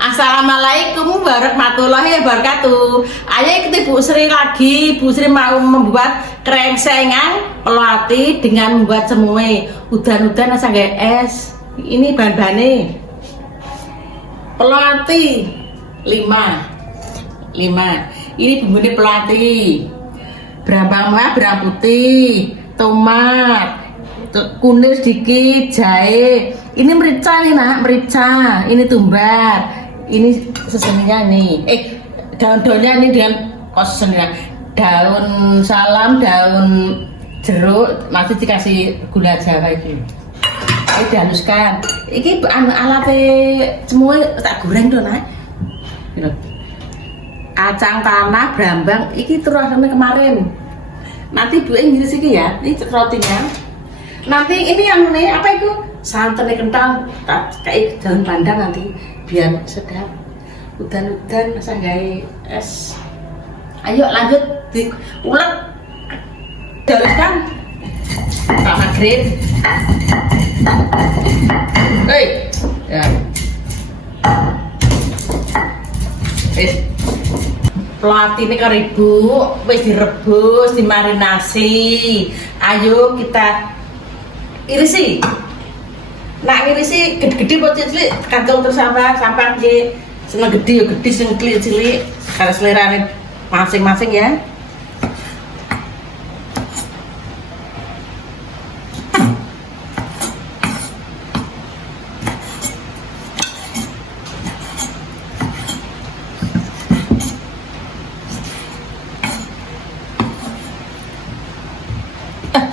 Assalamualaikum warahmatullahi wabarakatuh. Ayo kita Bu Sri lagi. Bu Sri mau membuat krengsengan pelati dengan membuat semue. Udan-udan asa nggak es. Ini bahan-bahannya. Pelati 5. Ini bumbunya pelati. Berambang merah, berambang putih, tomat, kunir sedikit, jahe. Ini merica nih nak, merica. Ini tumbar. Ini seseninya nih. Daun-daunnya ini dengan kosenya. Daun salam, daun jeruk, nanti dikasih gula jawa ini. Ini dihaluskan. Ini alatnya semua tak goreng dong nak. Kacang tanah, berambang. Ini terus kemarin. Nanti Bu ngiris ini ya. Ini rotinya. Nanti ini yang nih apa itu? Santannya kentang. Kayak daun pandan nanti. Biar sedap. Udan-udan masa nggak es. Ayo lanjut diulek. Dihaluskan sama green. Hei, ya. Pelati ini kan ibu, wis direbus, dimarinasi. Ayo kita irisi. Nak ngirisi gede-gede buat cilik kantong tersambar sampang je seneng gede ya gede sing cilik karena selera masing-masing ya.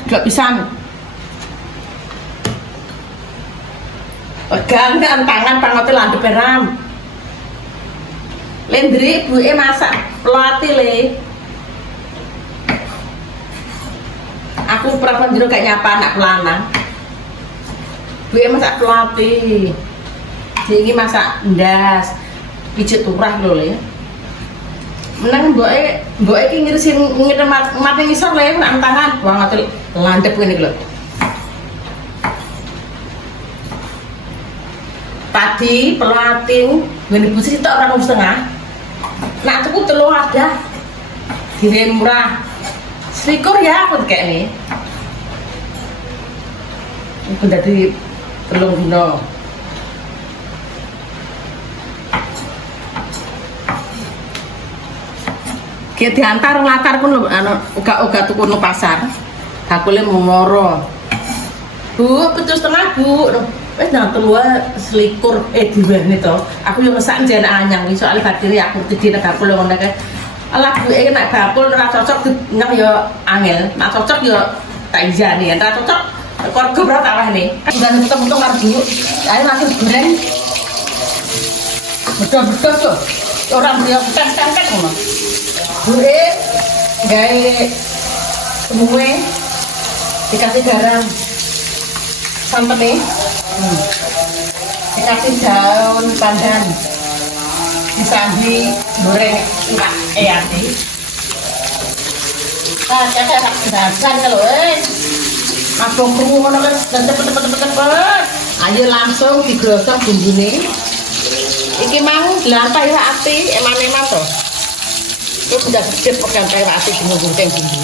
Gak pisang. Pegang tangan pangote landep peram. Lendri ibuke masak pelati le. Aku pernah jero kayak nyapa anak pelanang. Ibuke masak pelati. Iki masak ndas. Pijet turah lho le. Menang mboke iki ngirisin ngirim mate ngisor le nang tangan. Pangote landep ngene iki lho. Tadi pelating ngene Bu Sri tok 2,5. Nak tuku telur ada. Dine murah. Selikur ya aku kayak ini. Iku dadi 3 dino. Ki diantar latar pun uga tuku nang pasar. Bakule moro. Bu, 7,5 Bu. Wes jangan keluar selikur diwene to. Aku yo ngesak jen anyang iki soal badhe aku di bakul ngono kae. Alah buke nek bakul ora cocok nyang yo angel. Nek cocok yo tak ijani, nek cocok korgo ora tak wehne. Udah ketemu karo Bu. Ayo langsung goreng. Betul-betul tuh. Ora beliau tes-tes ngono. Buke gawe semue dikasih garam. Santan dikasih daun pandan disambi goreng iwak ati kakak dasan kalau langsung krungu ngono kan cepet ayo langsung digosok bumbune iki mau dilantai iwak ati eman-eman to itu udah gede pegang iwak ati digoreng bumbu.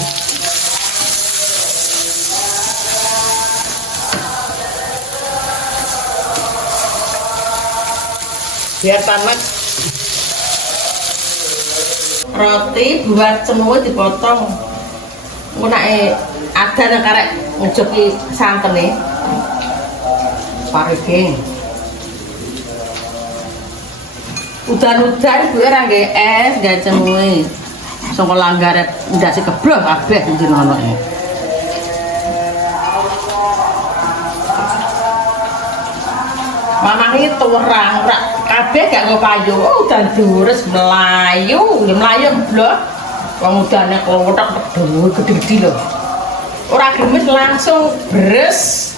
Biar tamat roti buat semua dipotong ngunake ada yang karek ngejoki santene pariging udan-udan gue ora nggih es nggak semua saka langgare ndase keblok kabeh ngono iki. Mamang ini tuwerang kabeh gak nggo payu. Udan dures melayu blok. Wong udane klothok pedho gede-gede lho. Ora gemes langsung bres.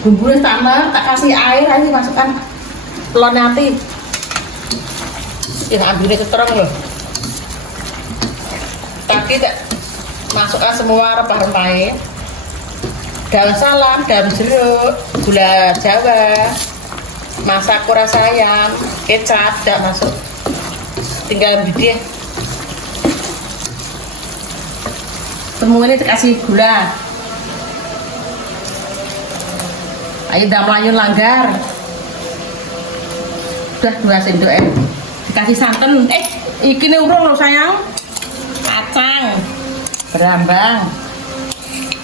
Bumbunya tak kasih air aja masukkan telur ati. Ya ambilnya seterong loh. Tadi tak masukkan semua rempah-rempahnya. daun salam, daun jeruk, gula jawa, masak kuras ayam, kecap, tidak masuk. Tinggal bidih. Semua ini dikasih gula. Ayo dah melayu langgar. Udah 2 sendok dikasih santan. Iki urung loh sayang. Kacang berambang.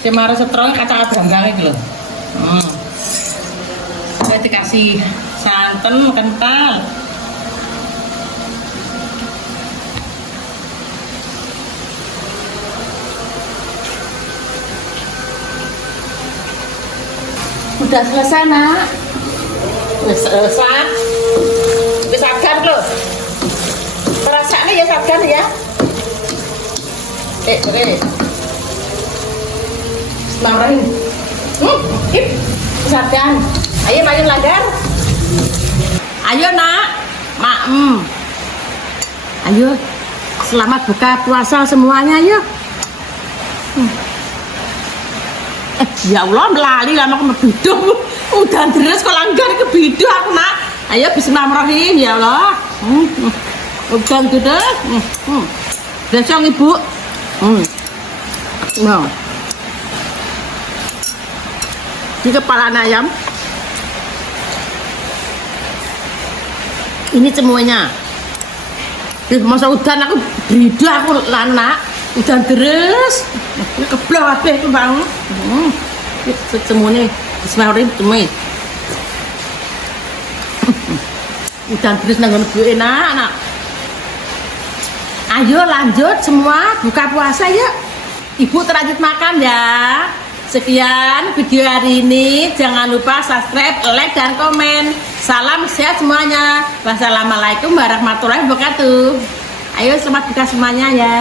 Cemara setrong kacang berambang itu loh. Saya dikasih santan kental. Udah selesai nak. Udah selesai. Udah sabar loh. Perasaannya ya sabar ya. Oke. Bismillahirrahmanirrahim. Sabar. Ayo main langgar. Ayo nak. Ayo. Selamat buka puasa semuanya yuk. Ya Allah, melali lama aku biduh. Udah deres kok langgar ke biduh aku nak. Ayo bismillahirrahmanirrahim ya Allah. Udah deres. Besok ibu. Nah. Ini kepala ayam. Ini semuanya. Masa udan aku biduh aku anak. Udah deres. Ini keblok habis bang. Semuanya bismillahirrahmanirrahim semua. Udah terus nanggon bu enak. Ayo lanjut semua buka puasa yuk. Ibu terlanjut makan ya. Sekian video hari ini. Jangan lupa subscribe, like dan komen. Salam sehat semuanya. Wassalamualaikum warahmatullahi wabarakatuh. Ayo selamat buka semuanya ya.